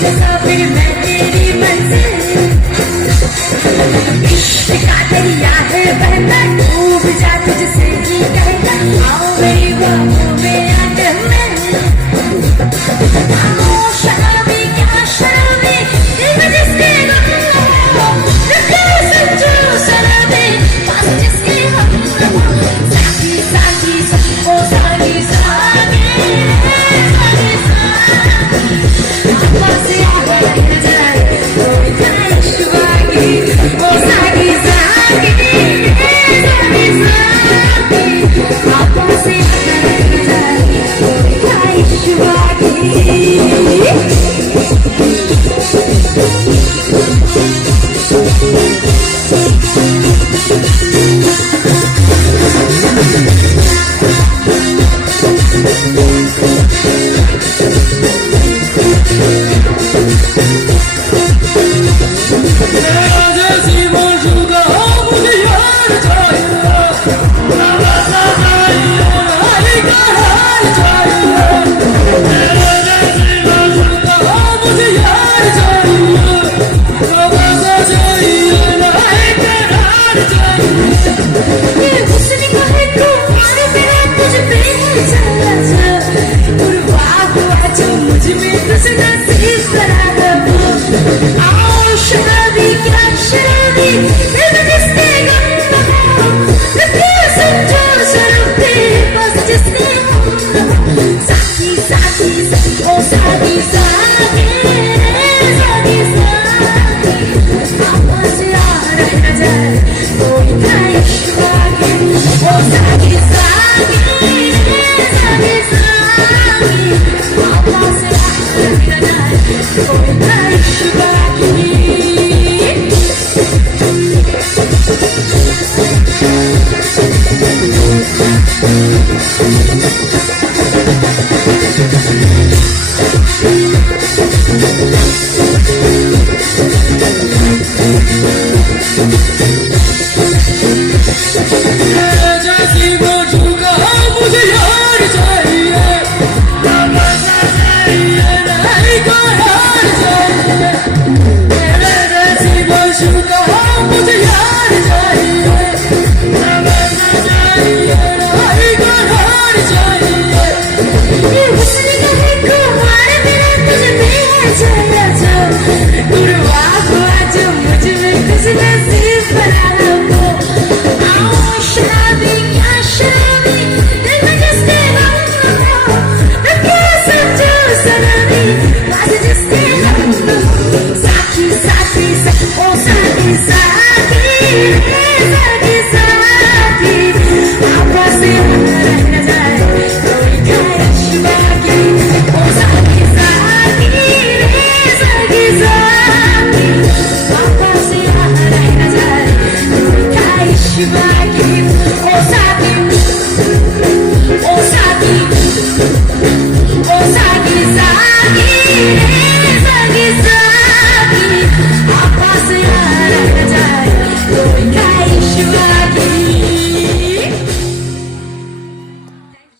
मुसाफिर मैं तेरी मंजिल इश्क का दरिया है बहता डूब जा तुझसे ही कहता आओ मेरी बाहों में आके मैं आओ शराबी क्या शराबी दिल में जिसके गम रखे समझो शराबी पास जिसके हम साथी साथी सबको साथी साथी साथी साथी आपस याद रह जाए कोई ख्वाहिश बाकी वो साथी साथी साथी साथी आपस याद रह जाए कोई ख्वाहिश बाकी just